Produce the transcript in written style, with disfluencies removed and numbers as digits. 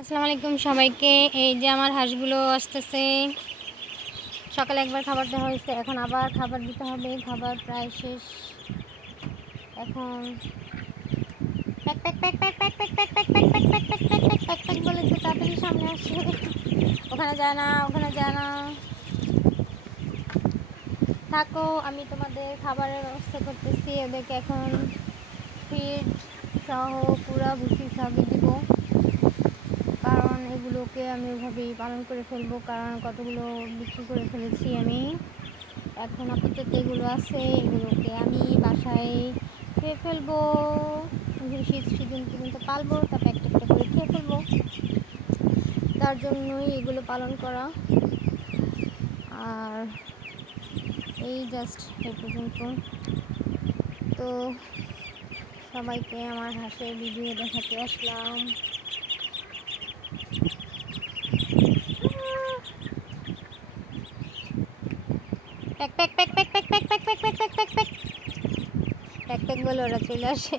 আসসালামু আলাইকুম সবাইকে। এই যে আমার হাঁসগুলো আসতেছে। সকালে একবার খাবার দেওয়া হয়েছে, এখন আবার খাবার দিতে হবে। খাবার প্রায় শেষ। এখন প্যাক প্যাক প্যাক প্যাক প্যাক প্যাক প্যাক প্যাক প্যাক প্যাক প্যাক প্যাক প্যাক প্যাক প্যাক প্যাক বলে তো তাড়াতাড়ি সামনে আসে। ওখানে যায় না, ওখানে যায় না, থাকো, আমি তোমাদের খাবারের ব্যবস্থা করতেছি। ওদেরকে এখন ফিড সহ পুরা ভুসি সবই দিব, কারণ এগুলোকে আমি ওইভাবেই পালন করে ফেলবো, কারণ কতগুলো বিক্রি করে ফেলেছি আমি। এখন আপাতত এগুলো আছে, এগুলোকে আমি বাসায় খেয়ে ফেলবো। শীত সিজন পর্যন্ত পালবো, তারপর একটা একটা করে খেয়ে ফেলবো। তার জন্যই এগুলো পালন করা। আর এই জাস্ট এই পর্যন্ত। তো সবাইকে আমার হাঁসের ভিডিও দেখাতে আসলাম। প্যাক প্যাক প্যাক প্যাক প্যাক প্যাক প্যাক প্যাক প্যাক প্যাক প্যাক প্যাক প্যাক বলে ওরা চলে আসে।